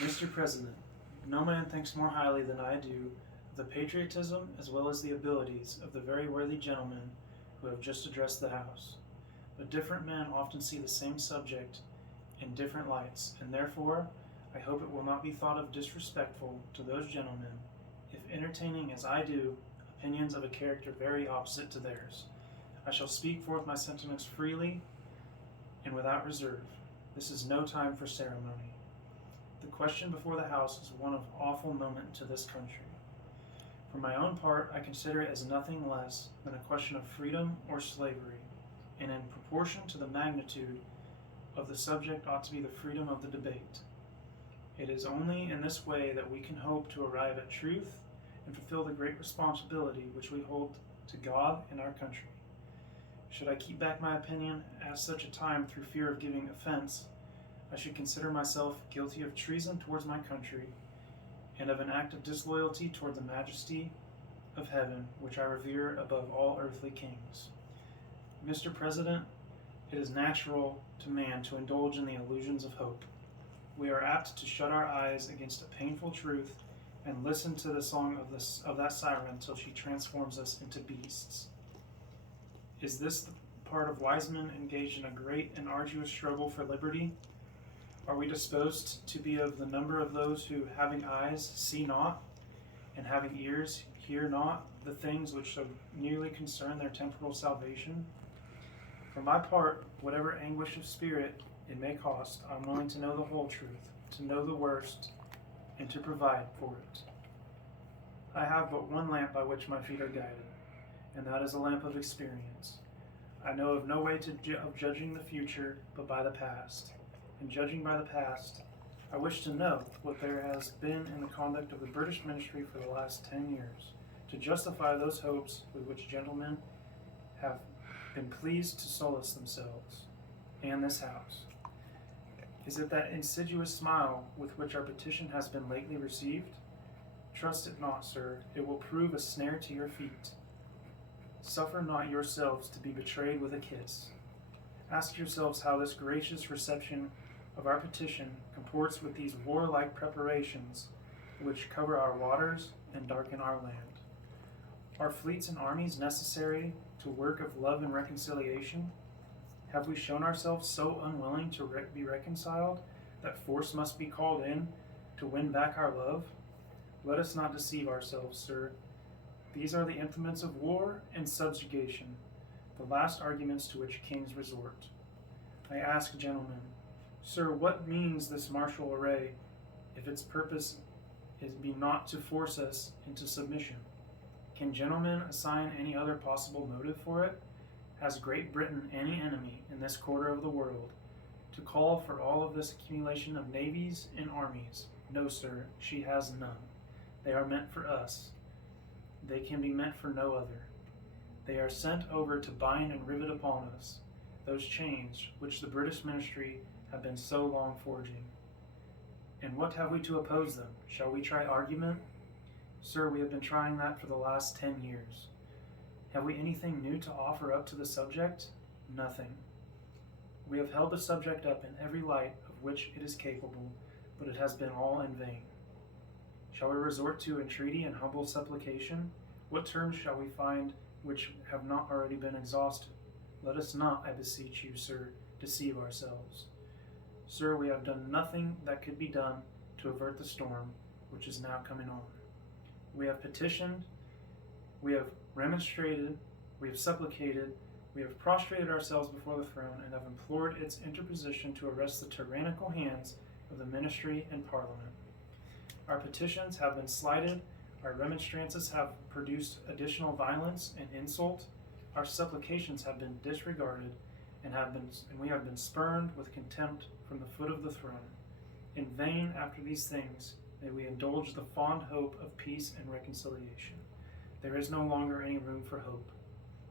Mr. President, no man thinks more highly than I do of the patriotism as well as the abilities of the very worthy gentlemen who have just addressed the House. But different men often see the same subject in different lights, and therefore I hope it will not be thought of disrespectful to those gentlemen if entertaining as I do opinions of a character very opposite to theirs. I shall speak forth my sentiments freely and without reserve. This is no time for ceremony. The question before the House is one of awful moment to this country. For my own part, I consider it as nothing less than a question of freedom or slavery, and in proportion to the magnitude of the subject ought to be the freedom of the debate. It is only in this way that we can hope to arrive at truth and fulfill the great responsibility which we hold to God and our country. Should I keep back my opinion at such a time through fear of giving offense, I should consider myself guilty of treason towards my country, and of an act of disloyalty toward the majesty of heaven, which I revere above all earthly kings. Mr. President, it is natural to man to indulge in the illusions of hope. We are apt to shut our eyes against a painful truth and listen to the song of that siren till she transforms us into beasts. Is this the part of wise men engaged in a great and arduous struggle for liberty? Are we disposed to be of the number of those who, having eyes, see not, and having ears, hear not the things which so nearly concern their temporal salvation? For my part, whatever anguish of spirit it may cost, I am willing to know the whole truth, to know the worst, and to provide for it. I have but one lamp by which my feet are guided, and that is a lamp of experience. I know of no way of judging the future but by the past. In judging by the past, I wish to know what there has been in the conduct of the British ministry for the last 10 years, to justify those hopes with which gentlemen have been pleased to solace themselves, and this House. Is it that insidious smile with which our petition has been lately received? Trust it not, sir, it will prove a snare to your feet. Suffer not yourselves to be betrayed with a kiss. Ask yourselves how this gracious reception of our petition comports with these warlike preparations which cover our waters and darken our land. Are fleets and armies necessary to work of love and reconciliation? Have we shown ourselves so unwilling to be reconciled that force must be called in to win back our love? Let us not deceive ourselves, sir. These are the implements of war and subjugation, the last arguments to which kings resort. I ask, gentlemen, sir, what means this martial array, if its purpose be not to force us into submission? Can gentlemen assign any other possible motive for it? Has Great Britain any enemy in this quarter of the world to call for all of this accumulation of navies and armies? No, sir, she has none. They are meant for us. They can be meant for no other. They are sent over to bind and rivet upon us those chains which the British ministry have been so long forging. And what have we to oppose them? Shall we try argument? Sir, we have been trying that for the last 10 years. Have we anything new to offer up to the subject? Nothing. We have held the subject up in every light of which it is capable, but it has been all in vain. Shall we resort to entreaty and humble supplication? What terms shall we find which have not already been exhausted? Let us not, I beseech you, sir, deceive ourselves. Sir, we have done nothing that could be done to avert the storm which is now coming on. We have petitioned, we have remonstrated, we have supplicated, we have prostrated ourselves before the throne and have implored its interposition to arrest the tyrannical hands of the ministry and parliament. Our petitions have been slighted, our remonstrances have produced additional violence and insult, our supplications have been disregarded, and we have been spurned with contempt from the foot of the throne. In vain, after these things, may we indulge the fond hope of peace and reconciliation. There is no longer any room for hope.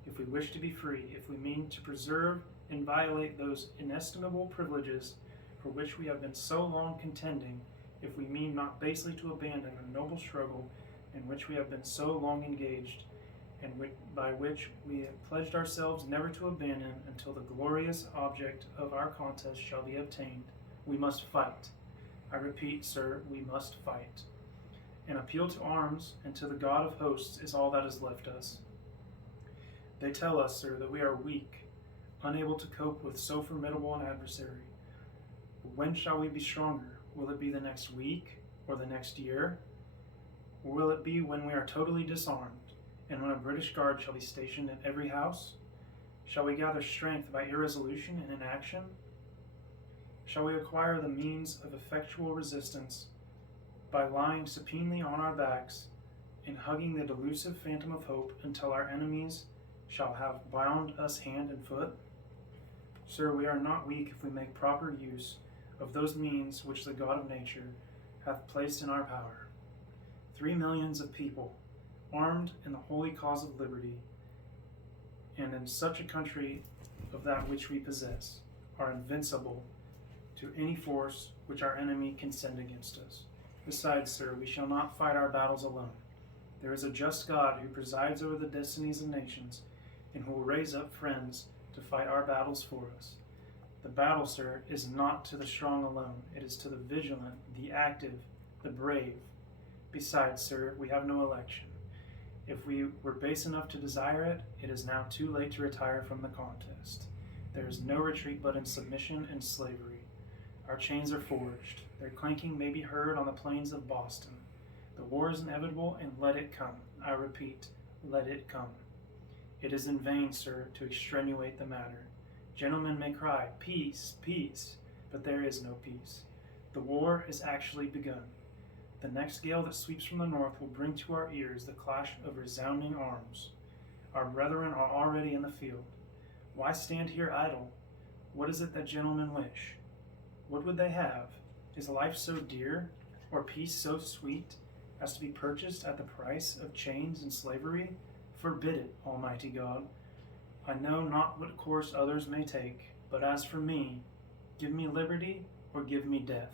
If we wish to be free, if we mean to preserve and violate those inestimable privileges for which we have been so long contending, if we mean not basely to abandon a noble struggle in which we have been so long engaged, and by which we have pledged ourselves never to abandon until the glorious object of our contest shall be obtained, we must fight. I repeat, sir, we must fight. An appeal to arms and to the God of hosts is all that is left us. They tell us, sir, that we are weak, unable to cope with so formidable an adversary. When shall we be stronger? Will it be the next week or the next year? Or will it be when we are totally disarmed, and when a British guard shall be stationed in every house? Shall we gather strength by irresolution and inaction? Shall we acquire the means of effectual resistance by lying supinely on our backs and hugging the delusive phantom of hope until our enemies shall have bound us hand and foot? Sir, we are not weak if we make proper use of those means which the God of nature hath placed in our power. 3 millions of people, armed in the holy cause of liberty, and in such a country of that which we possess, are invincible to any force which our enemy can send against us. Besides, sir, we shall not fight our battles alone. There is a just God who presides over the destinies of nations, and who will raise up friends to fight our battles for us. The battle, sir, is not to the strong alone. It is to the vigilant, the active, the brave. Besides, sir, we have no election. If we were base enough to desire it, it is now too late to retire from the contest. There is no retreat but in submission and slavery. Our chains are forged. Their clanking may be heard on the plains of Boston. The war is inevitable, and let it come. I repeat, let it come. It is in vain, sir, to extenuate the matter. Gentlemen may cry, peace, peace, but there is no peace. The war is actually begun. The next gale that sweeps from the north will bring to our ears the clash of resounding arms. Our brethren are already in the field. Why stand here idle? What is it that gentlemen wish? What would they have? Is life so dear, or peace so sweet, as to be purchased at the price of chains and slavery? Forbid it, Almighty God. I know not what course others may take, but as for me, give me liberty or give me death.